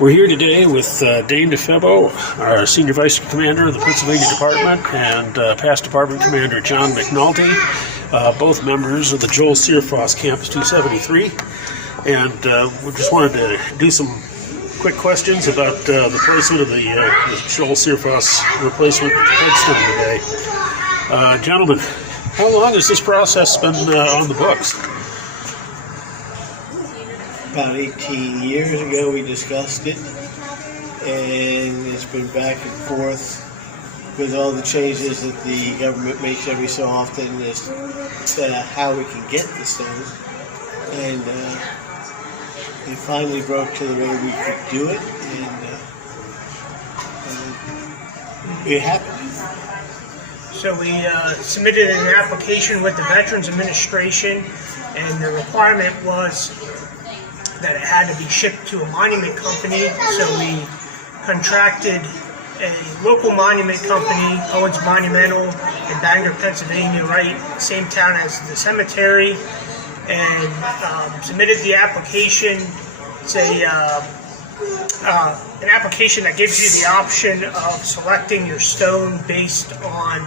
We're here today with Dane DiFebo, our Senior Vice Commander of the Pennsylvania Department, and past Department Commander John McNulty, both members of the Joel Searfoss Campus 273. And we just wanted to do some quick questions about the placement of the Joel Searfoss replacement headstone today. Gentlemen, how long has this process been on the books? About 18 years ago we discussed it, and it's been back and forth with all the changes that the government makes every so often as to how we can get the stones. And it finally broke to the way we could do it, and it happened. So we submitted an application with the Veterans Administration, and the requirement was that it had to be shipped to a monument company. So we contracted a local monument company, Owens Monumental, in Bangor, Pennsylvania, right same town as the cemetery, and submitted the application. It's an application that gives you the option of selecting your stone based on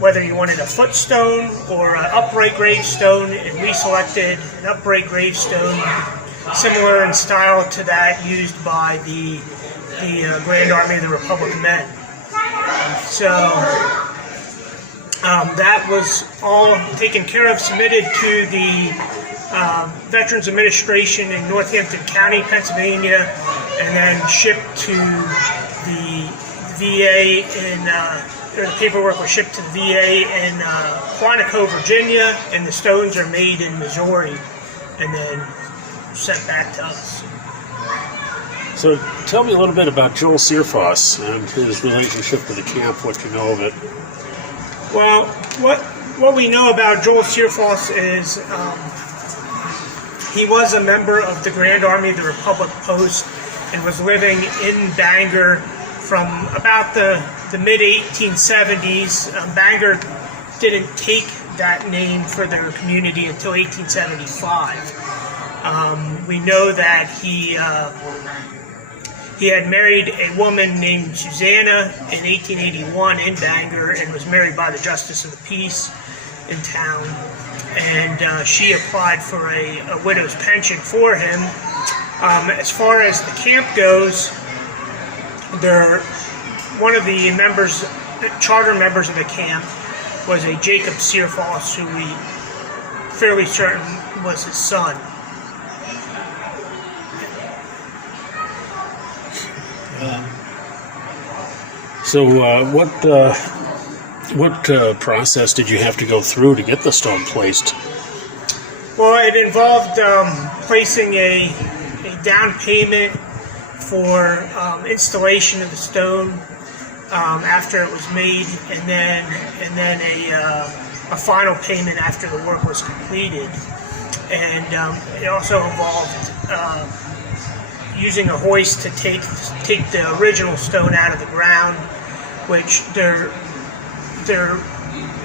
whether you wanted a footstone or an upright gravestone, and we selected an upright gravestone similar in style to that used by the Grand Army of the Republic men. So that was all taken care of, submitted to the Veterans Administration in Northampton County, Pennsylvania, and then shipped to the VA the paperwork was shipped to the VA in Quantico, Virginia, and the stones are made in Missouri and then sent back to us. So tell me a little bit about Joel Searfoss and his relationship to the camp, what you know of it. Well, what we know about Joel Searfoss is he was a member of the Grand Army of the Republic Post and was living in Bangor from about the mid-1870s. Bangor didn't take that name for their community until 1875. We know that he had married a woman named Susanna in 1881 in Bangor and was married by the Justice of the Peace in town. And she applied for a widow's pension for him. As far as the camp goes, one of the charter members of the camp was a Jacob Searfoss, who we fairly certain was his son. So what process did you have to go through to get the stone placed? Well, it involved placing a down payment for installation of the stone after it was made, and then a final payment after the work was completed. And it also involved using a hoist to take the original stone out of the ground, which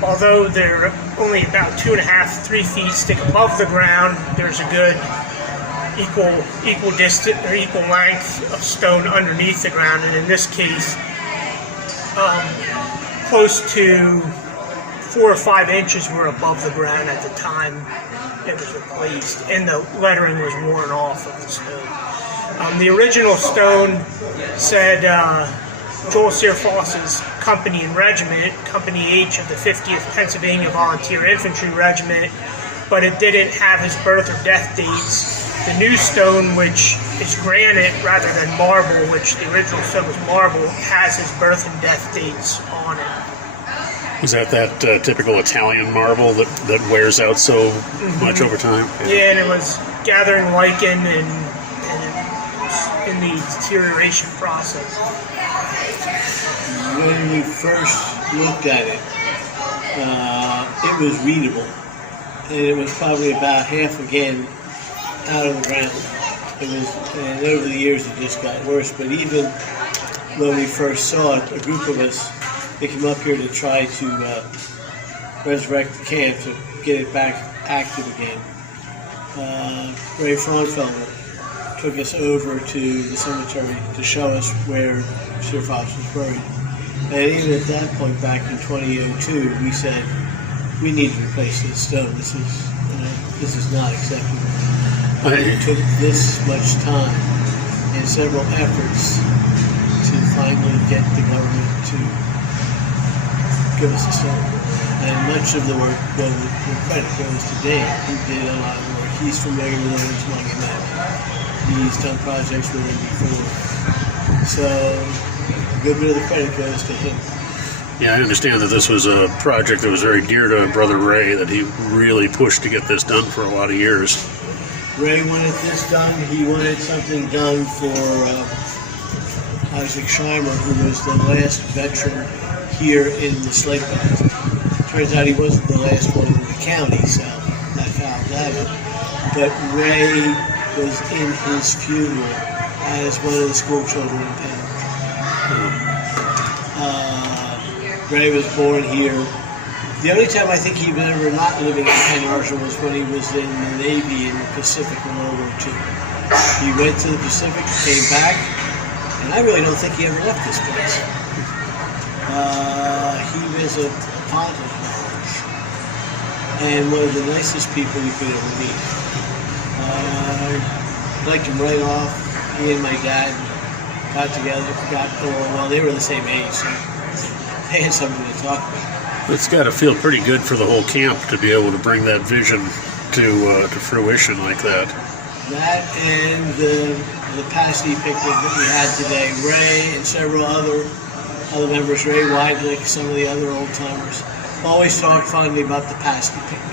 although they're only about 2.5 to 3 feet stick above the ground, there's a good equal distance or equal length of stone underneath the ground, and in this case, close to 4 or 5 inches were above the ground at the time it was replaced, and the lettering was worn off of the stone. The original stone said Joel Searfoss's company and regiment, Company H of the 50th Pennsylvania Volunteer Infantry Regiment, but it didn't have his birth or death dates. The new stone, which is granite rather than marble, which the original stone was marble, has his birth and death dates on it. Was that typical Italian marble that wears out so much over time? Yeah, and it was gathering lichen and in the deterioration process. When we first looked at it, it was readable, and it was probably about half again out of the ground. And over the years it just got worse. But even when we first saw it, a group of us, they came up here to try to resurrect the camp, to get it back active again. Ray Fraunfelder took us over to the cemetery to show us where Searfoss was buried. And even at that point, back in 2002, we said, we need to replace this stone. This is not acceptable. And it took this much time and several efforts to finally get the government to give us a stone. And much of the work, the credit goes to Dane. He did a lot of work. He's familiar with Orange Monument. He's done projects with him before. So a good bit of the credit goes to him. Yeah, I understand that this was a project that was very dear to Brother Ray, that he really pushed to get this done for a lot of years. Ray wanted this done. He wanted something done for Isaac Scheimer, who was the last veteran here in the Slate Belt. Turns out he wasn't the last one in the county, so I found that out. But Ray was in his funeral as one of the school children in Bangor. Ray was born here. The only time I think he was ever not living in Bangor was when he was in the Navy in the Pacific in World War II. He went to the Pacific, came back, and I really don't think he ever left this place. He was a font of knowledge and one of the nicest people you could ever meet. I liked him right off. He and my dad got together, got along well. They were the same age, so they had something to talk about. It's got to feel pretty good for the whole camp to be able to bring that vision to fruition like that. That and the Pastie picnic that we had today. Ray and several other members, Ray Weidlich, some of the other old timers, always talked fondly about the Pastie picnic.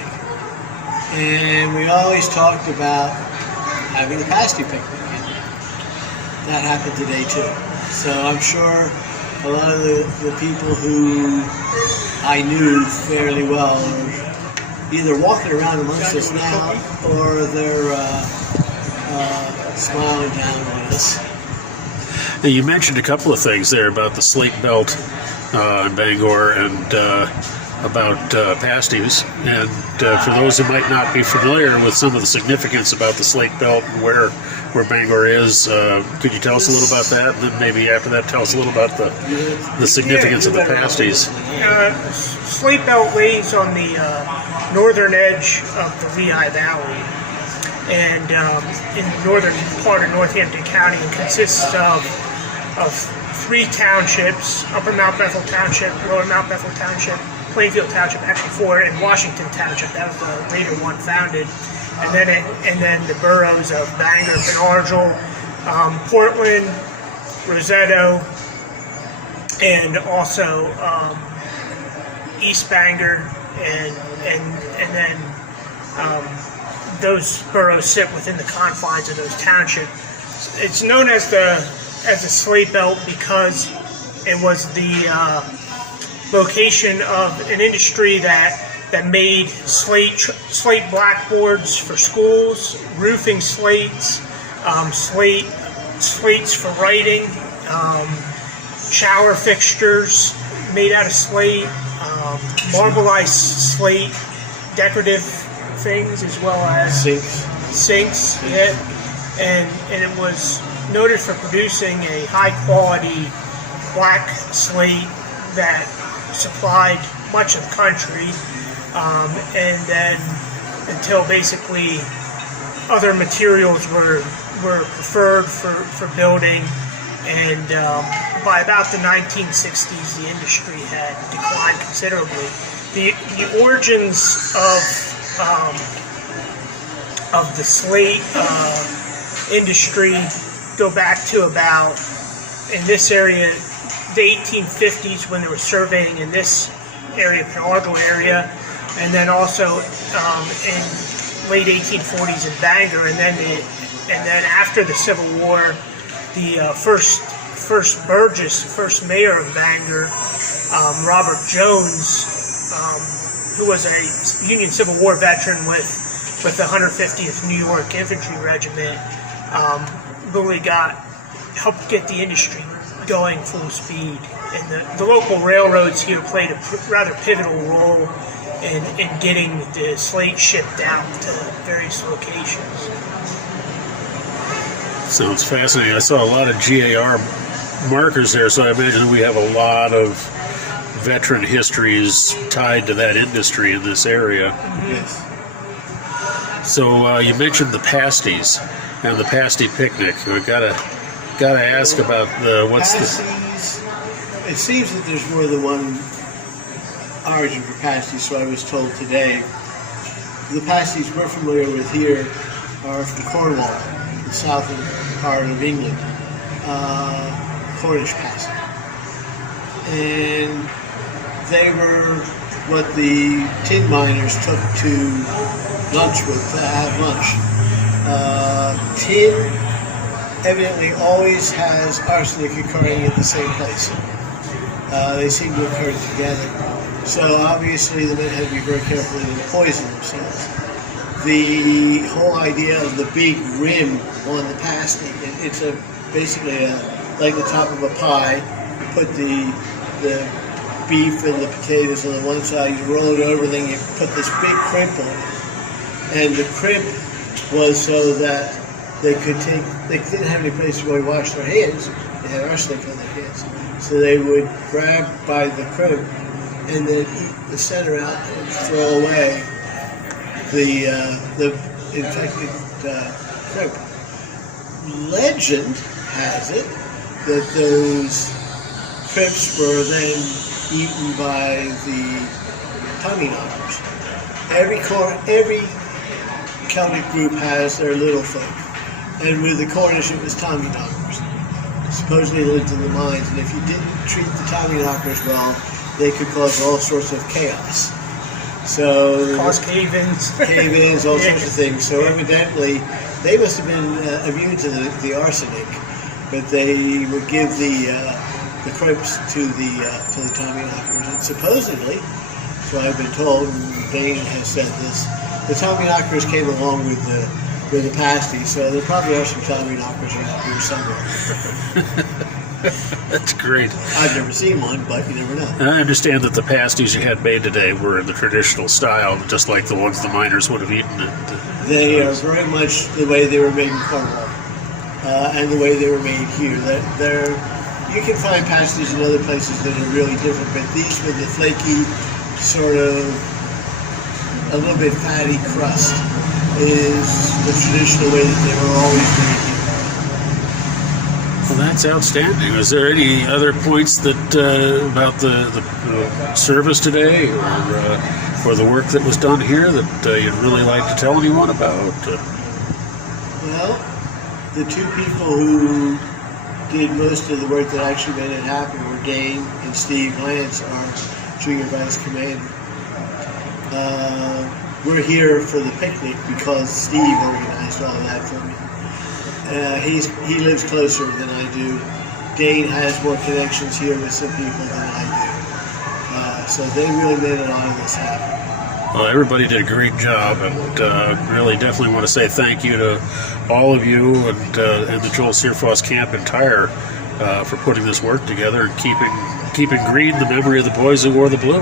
And we always talked about having the Pastie picnic. And that happened today too. So I'm sure a lot of the people who I knew fairly well are either walking around amongst us now or they're smiling down on us. Now, you mentioned a couple of things there about the Slate Belt in Bangor and about pasties. And for those who might not be familiar with some of the significance about the Slate Belt and where Bangor is, could you tell us a little about that? And then maybe after that, tell us a little about the significance of the pasties. Slate Belt lays on the northern edge of the Lehigh Valley and in the northern part of Northampton County, and consists of three townships: Upper Mount Bethel Township, Lower Mount Bethel Township, Plainfield Township, actually four, and Washington Township. That was the later one founded. And then the boroughs of Bangor, Penargil, Portland, Roseto, and also East Bangor, and then those boroughs sit within the confines of those townships. It's known as the Slate Belt because it was the location of an industry that made slate blackboards for schools, roofing slates, slates for writing, shower fixtures made out of slate, marbleized slate, decorative things, as well as sinks. Yeah. And it was noted for producing a high quality black slate that supplied much of the country, and then until basically other materials were preferred for building, and by about the 1960s the industry had declined considerably. The origins of the slate industry go back to about, in this area, the 1850s, when they were surveying in this area, Penargil area, and then also in late 1840s in Bangor, and then after the Civil War, the first Burgess, first mayor of Bangor, Robert Jones, who was a Union Civil War veteran with the 150th New York Infantry Regiment, really helped get the industry going full speed. And the local railroads here played a rather pivotal role in getting the slate shipped out to various locations. Sounds fascinating. I saw a lot of GAR markers there, so I imagine we have a lot of veteran histories tied to that industry in this area. Yes. So you mentioned the pasties and the pasty picnic. We gotta ask about what's pasties. It seems that there's more than one origin for pasties, so I was told today. The pasties we're familiar with here are from Cornwall, the southern part of England, Cornish pasty. And they were what the tin miners took to lunch with, to have lunch. Tin evidently always has arsenic occurring at the same place. They seem to occur together. So obviously the men had to be very careful to poison themselves. The whole idea of the big rim on the pasty, it's basically like the top of a pie. You put the beef and the potatoes on the one side, you roll it over, then you put this big crimp on it. And the crimp was so that they didn't have any place to really wash their hands. They had arsenic on their hands. So they would grab by the crimp and then eat the center out and throw away the infected crimp. Legend has it that those crimps were then eaten by the Tommyknockers. Every Celtic group has their little folk, and with the Cornish it was Tommyknockers. Supposedly lived in the mines, and if you didn't treat the Tommyknockers well, they could cause all sorts of chaos. So Cause cave-ins. Cave-ins, all sorts of things. So evidently, they must have been immune to the arsenic, but they would give the crimps to the Tommyknockers. And supposedly, so I've been told, and Dane has said this, the Tommyknockers came along with the pasty, so there probably are some Tommyknockers around here somewhere. That's great. I've never seen one, but you never know. And I understand that the pasties you had made today were in the traditional style, just like the ones the miners would have eaten. They are very much the way they were made in Cornwall, and the way they were made here. You can find pasties in other places that are really different, but these with the flaky, sort of a little bit fatty crust is the traditional way that they were always made here. Well, that's outstanding. Is there any other points that about the service today, or the work that was done here that you'd really like to tell anyone about? Well, the two people who did most of the work that actually made it happen were Dane and Steve Lance, our junior vice commander. We're here for the picnic because Steve organized all of that for me. He lives closer than I do. Dane has more connections here with some people than I do. So they really made a lot of this happen. Well, everybody did a great job, and really definitely want to say thank you to all of you and the Joel Searfoss camp entire for putting this work together and keeping green the memory of the boys who wore the blue.